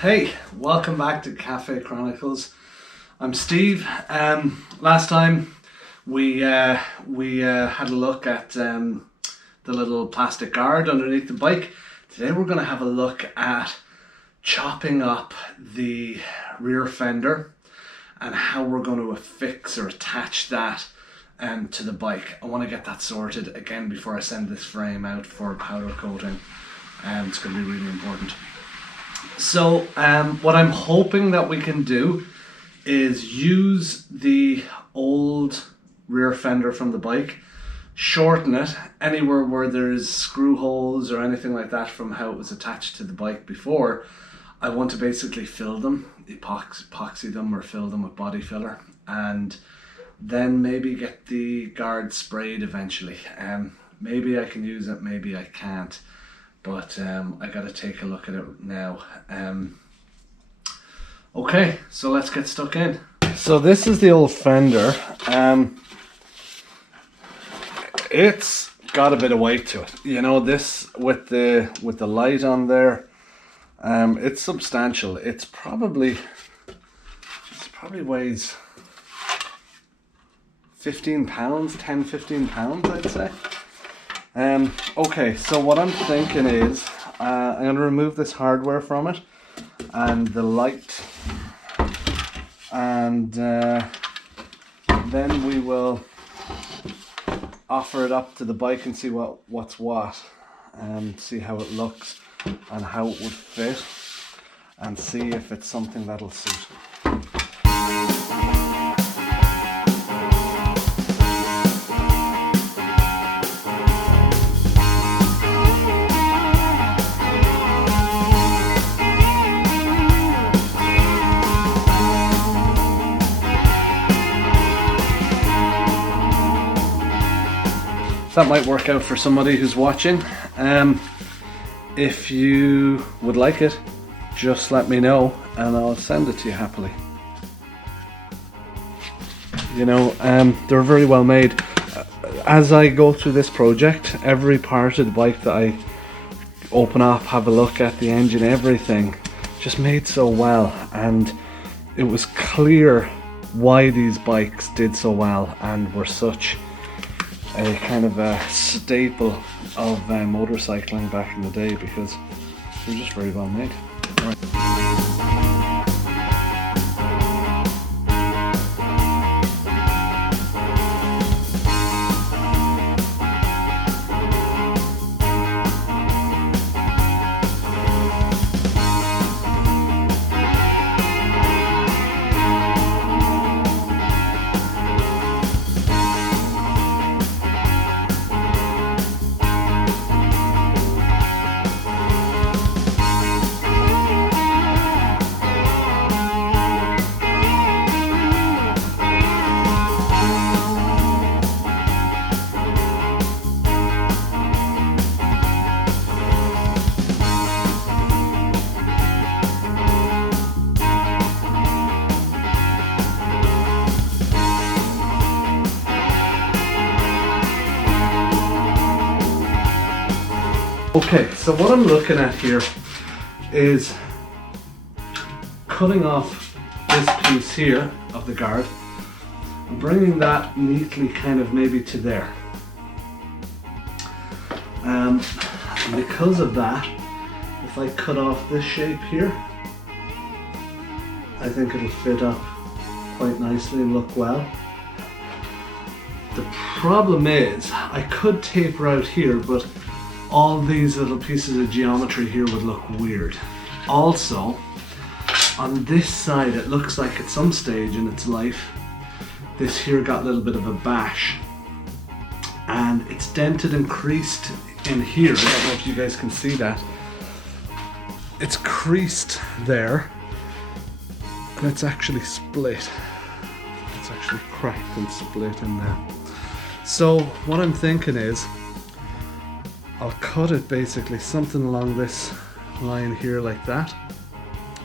Hey, welcome back to Cafe Chronicles. I'm Steve. Last time we had a look at the little plastic guard underneath the bike. Today we're going to have a look at chopping up the rear fender and how we're going to affix or attach that to the bike. I want to get that sorted again before I send this frame out for powder coating. It's going to be really important. So what I'm hoping that we can do is use the old rear fender from the bike, shorten it anywhere where there's screw holes or anything like that from how it was attached to the bike before. I want to basically fill them, epoxy them or fill them with body filler, and then maybe get the guard sprayed eventually. Maybe I can use it, maybe I can't. But I gotta take a look at it now. Okay, so let's get stuck in. So this is the old fender. It's got a bit of weight to it. You know, this with the light on there, it's substantial. It probably weighs 15 pounds, 10-15 pounds, I'd say. Okay, so what I'm thinking is I'm going to remove this hardware from it and the light, and then we will offer it up to the bike and see what's what, and see how it looks and how it would fit, and see if it's something that'll suit. That might work out for somebody who's watching. If you would like it, just let me know and I'll send it to you happily. You know, they're very well made. As I go through this project, every part of the bike that I open up, have a look at the engine, everything, just made so well, and it was clear why these bikes did so well and were such a kind of a staple of motorcycling back in the day, because they're just very well made. Right. Okay, so what I'm looking at here is cutting off this piece here of the guard and bringing that neatly kind of maybe to there. And because of that, if I cut off this shape here, I think it'll fit up quite nicely and look well. The problem is I could taper out here, but all these little pieces of geometry here would look weird. Also, on this side, it looks like at some stage in its life, this here got a little bit of a bash. And it's dented and creased in here. I don't know if you guys can see that. It's creased there, and it's actually split. It's actually cracked and split in there. So what I'm thinking is, I'll cut it basically something along this line here like that.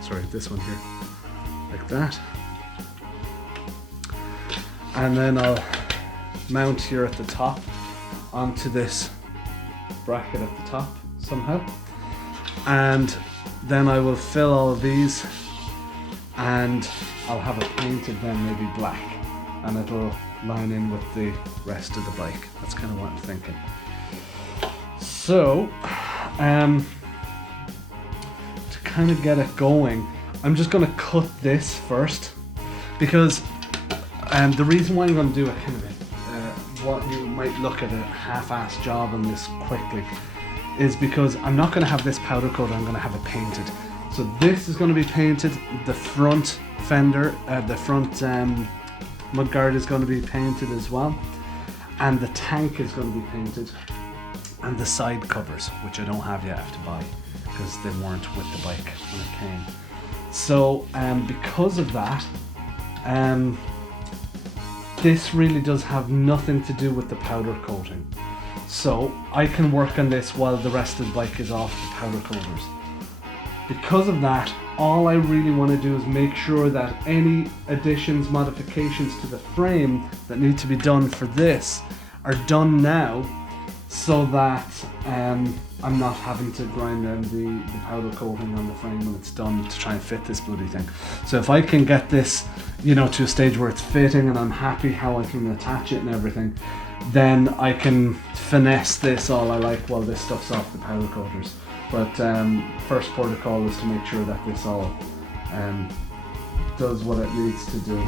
Sorry, this one here. Like that. And then I'll mount here at the top onto this bracket at the top somehow. and then I will fill all of these, and I'll have it painted then maybe black, and it'll line in with the rest of the bike. That's kind of what I'm thinking. So to kind of get it going, I'm just going to cut this first, because the reason why I'm going to do a kind of what you might look at a half-assed job on this quickly is because I'm not going to have this powder coat, I'm going to have it painted. So this is going to be painted, the front fender, the front mudguard is going to be painted as well, and the tank is going to be painted, and the side covers, which I don't have yet, I have to buy because they weren't with the bike when it came. So because of that, this really does have nothing to do with the powder coating. So I can work on this while the rest of the bike is off the powder coaters. Because of that, all I really want to do is make sure that any additions, modifications to the frame that need to be done for this are done now, so that I'm not having to grind down the powder coating on the frame when it's done to try and fit this bloody thing. So if I can get this, you know, to a stage where it's fitting and I'm happy how I can attach it and everything, then I can finesse this all I like while this stuff's off the powder coaters. But first protocol is to make sure that this all does what it needs to do.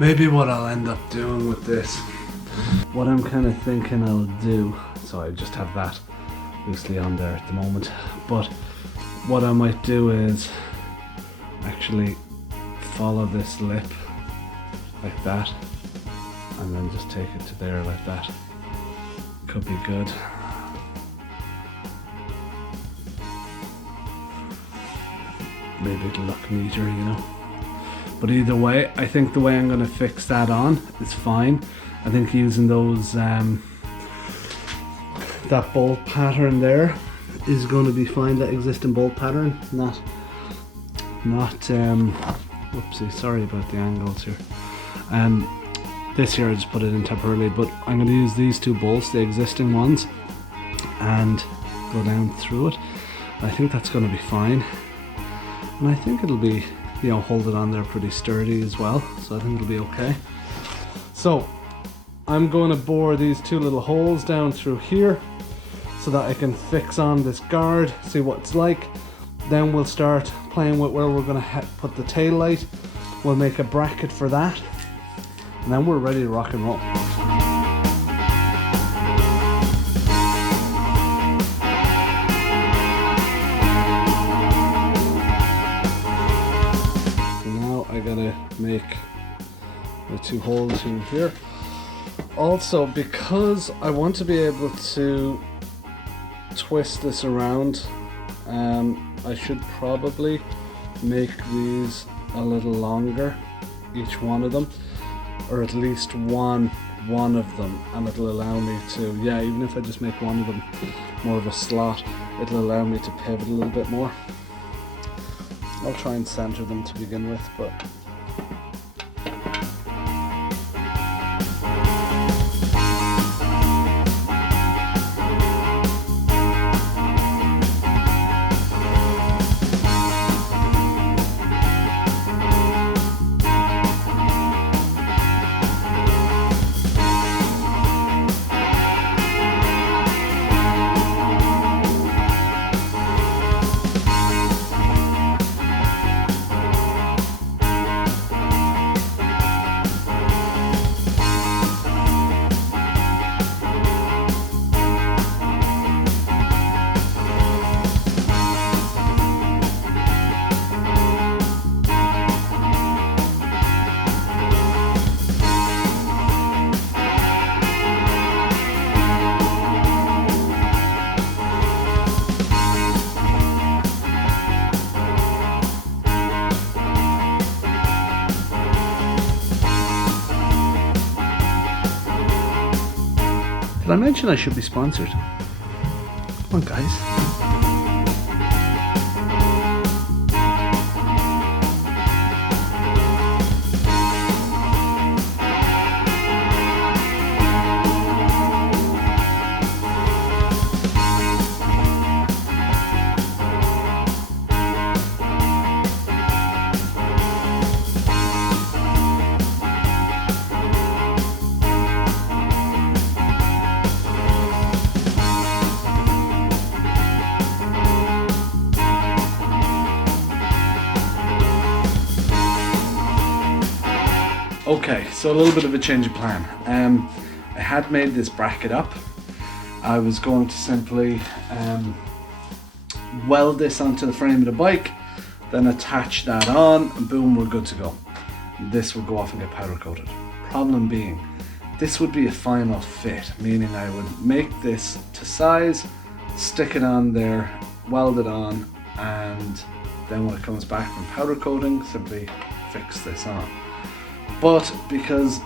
Maybe what I'll end up doing with this, what I'm kind of thinking I'll do, so I just have that loosely on there at the moment, but what I might do is actually follow this lip like that, and then just take it to there like that. Could be good. Maybe it'll look neater, you know. But either way, I think the way I'm going to fix that on is fine. I think using those that bolt pattern there is going to be fine. That existing bolt pattern, not whoopsie, sorry about the angles here. This here I just put it in temporarily, but I'm going to use these two bolts, the existing ones, and go down through it. I think that's going to be fine, and I think it'll be, you know, hold it on there pretty sturdy as well, so I think it'll be okay. So I'm going to bore these two little holes down through here so that I can fix on this guard, see what it's like. Then we'll start playing with where we're going to put the tail light. We'll make a bracket for that, and then we're ready to rock and roll. I gotta make the two holes in here. Also, because I want to be able to twist this around, I should probably make these a little longer, each one of them, or at least one of them, and it'll allow me to, yeah, even if I just make one of them more of a slot, it'll allow me to pivot a little bit more. I'll try and center them to begin with, but Did I mention I should be sponsored? Come on, guys. Okay, so a little bit of a change of plan. I had made this bracket up. I was going to simply weld this onto the frame of the bike, then attach that on, and boom, we're good to go. This would go off and get powder coated. Problem being, this would be a final fit, meaning I would make this to size, stick it on there, weld it on, and then when it comes back from powder coating, simply fix this on. But because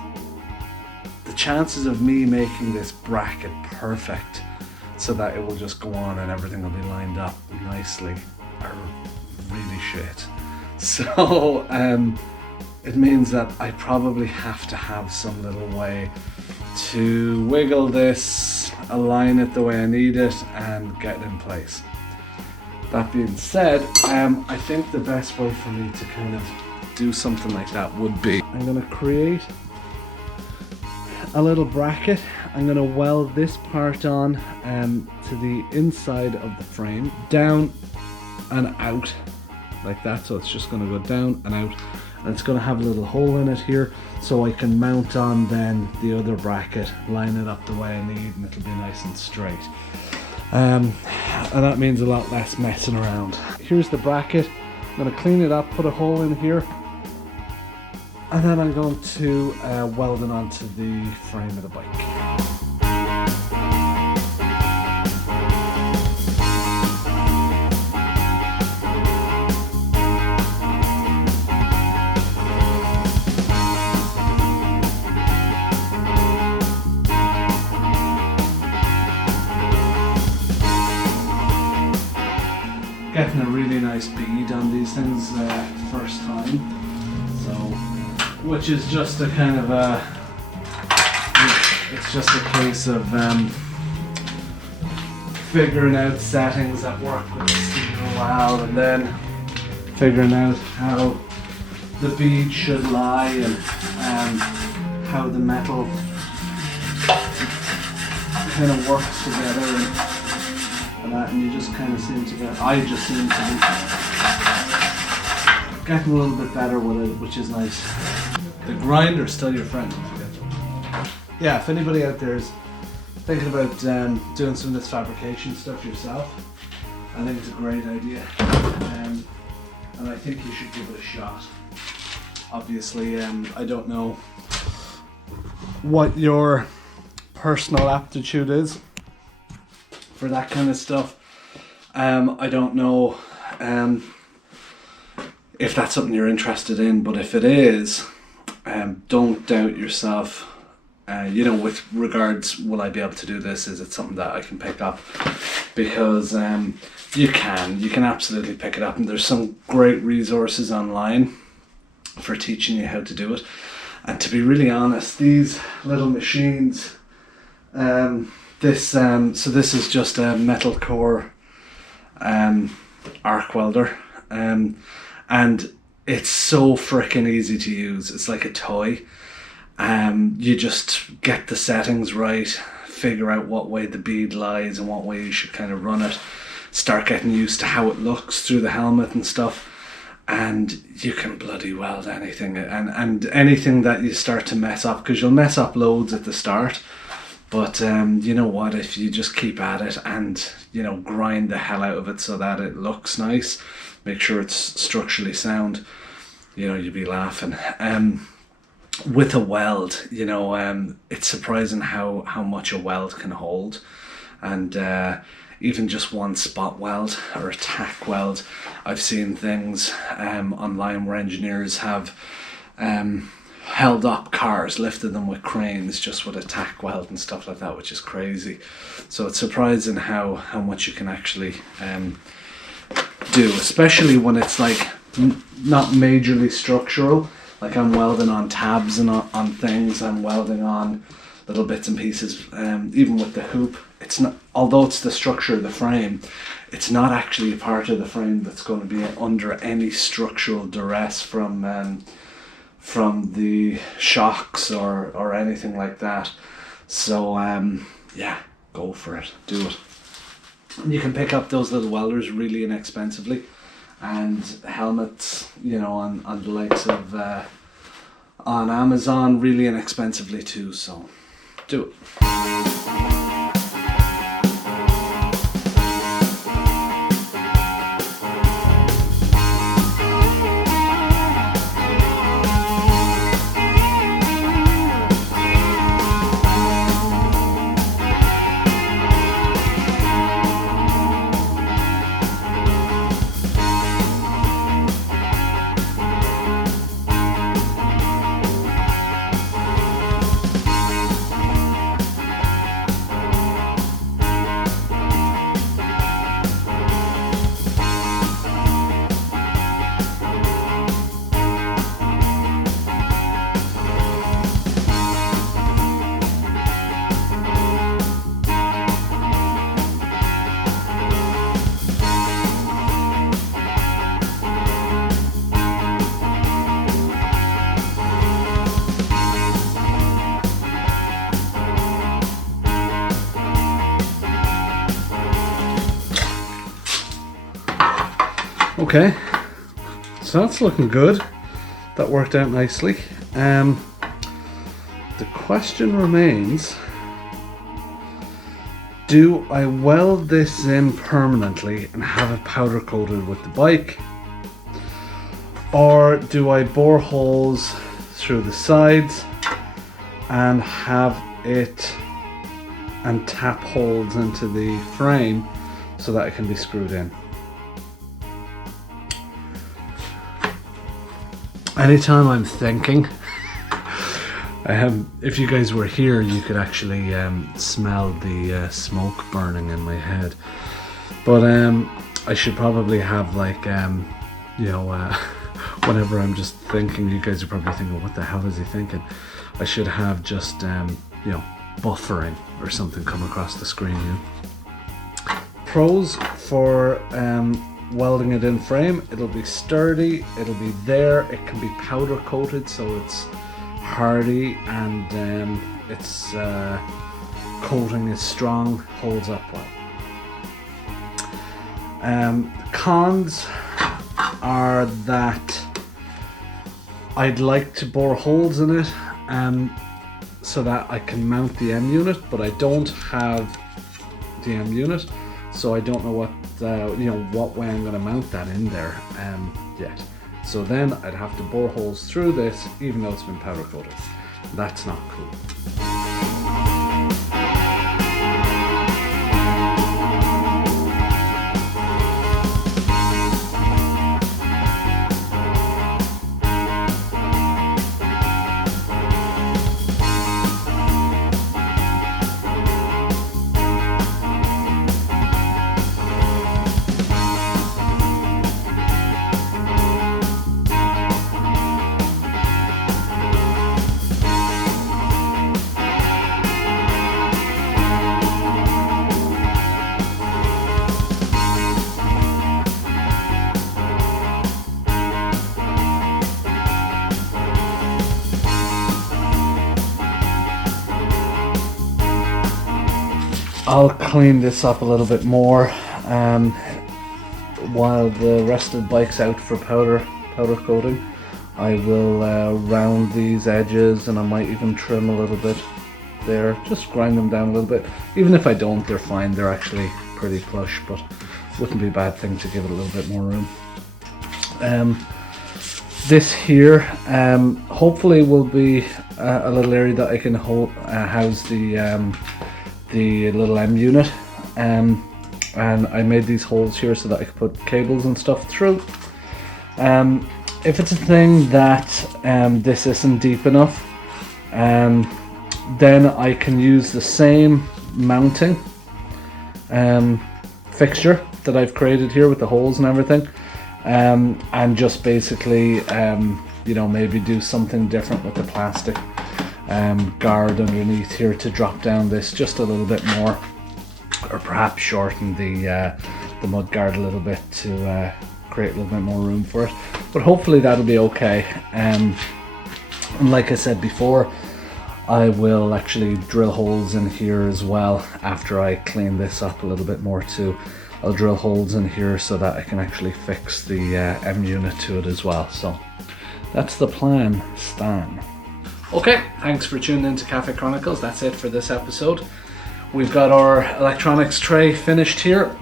the chances of me making this bracket perfect so that it will just go on and everything will be lined up nicely are really shit. So it means that I probably have to have some little way to wiggle this, align it the way I need it, and get it in place. That being said, I think the best way for me to kind of do something like that would be, I'm going to create a little bracket. I'm going to weld this part on to the inside of the frame, down and out like that. So it's just going to go down and out, and it's going to have a little hole in it here so I can mount on then the other bracket, line it up the way I need, and it'll be nice and straight. And that means a lot less messing around. Here's the bracket. I'm going to clean it up, put a hole in here, and then I'm going to weld it onto the frame of the bike. Getting a really nice bead on these things first time, so which is just a kind of a, it's just a case of figuring out settings that work with the steel well, and then figuring out how the bead should lie and how the metal kind of works together and that, and you just kind of seem to get, I just seem to be getting a little bit better with it, which is nice. The grinder's still your friend, don't forget. Yeah, if anybody out there is thinking about doing some of this fabrication stuff yourself, I think it's a great idea, and I think you should give it a shot. Obviously, I don't know what your personal aptitude is for that kind of stuff. I don't know if that's something you're interested in, but if it is, don't doubt yourself. You know, with regards, will I be able to do this? Is it something that I can pick up? Because you can absolutely pick it up, and there's some great resources online for teaching you how to do it. And to be really honest, these little machines, so this is just a metal core arc welder, and it's so freaking easy to use. It's like a toy. You just get the settings right, figure out what way the bead lies and what way you should kind of run it, start getting used to how it looks through the helmet and stuff, and you can bloody weld anything, and anything that you start to mess up, because you'll mess up loads at the start, but you know what, if you just keep at it and, you know, grind the hell out of it so that it looks nice, make sure it's structurally sound, you know, you'll be laughing. With a weld, you know, it's surprising how much a weld can hold, and even just one spot weld or a tack weld, I've seen things online where engineers have held up cars, lifted them with cranes just with a tack weld and stuff like that, which is crazy. So it's surprising how much you can actually do, especially when it's like not majorly structural. Like I'm welding on tabs and on things, I'm welding on little bits and pieces, even with the hoop. It's not, although it's the structure of the frame, it's not actually a part of the frame that's going to be under any structural duress from the shocks or anything like that. So yeah, go for it, do it. You can pick up those little welders really inexpensively, and helmets, you know, on the likes of on Amazon really inexpensively too, so do it. Okay, so that's looking good. That worked out nicely. The question remains, do I weld this in permanently and have it powder coated with the bike? Or do I bore holes through the sides and have it and tap holes into the frame so that it can be screwed in? Anytime I'm thinking, if you guys were here, you could actually smell the smoke burning in my head. But I should probably have like, you know, whenever I'm just thinking, you guys are probably thinking, what the hell is he thinking? I should have just, you know, buffering or something come across the screen. You know? Pros for welding it in frame: it'll be sturdy, it'll be there, it can be powder coated so it's hardy, and its coating is strong, holds up well. Cons are that I'd like to bore holes in it so that I can mount the M unit, but I don't have the M unit, so I don't know what you know, what way I'm going to mount that in there yet. So then I'd have to bore holes through this, even though it's been powder coated. That's not cool. I'll clean this up a little bit more while the rest of the bike's out for powder coating. I will round these edges, and I might even trim a little bit there, just grind them down a little bit. Even if I don't, they're fine, they're actually pretty plush, but it wouldn't be a bad thing to give it a little bit more room. This here hopefully will be a little area that I can house the little M unit, and I made these holes here so that I could put cables and stuff through. if it's a thing that this isn't deep enough, then I can use the same mounting fixture that I've created here with the holes and everything, and just basically you know, maybe do something different with the plastic guard underneath here to drop down this just a little bit more, or perhaps shorten the mud guard a little bit to create a little bit more room for it. But hopefully that'll be okay. And like I said before, I will actually drill holes in here as well after I clean this up a little bit more too. I'll drill holes in here so that I can actually fix the M unit to it as well. So that's the plan, Stan. Okay, thanks for tuning in to Cafe Chronicles. That's it for this episode. We've got our electronics tray finished here.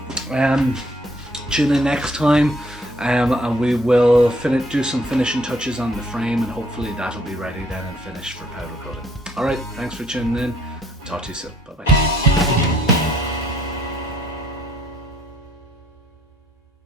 Tune in next time, and we will do some finishing touches on the frame, and hopefully that'll be ready then and finished for powder coating. Alright, thanks for tuning in. Talk to you soon. Bye bye.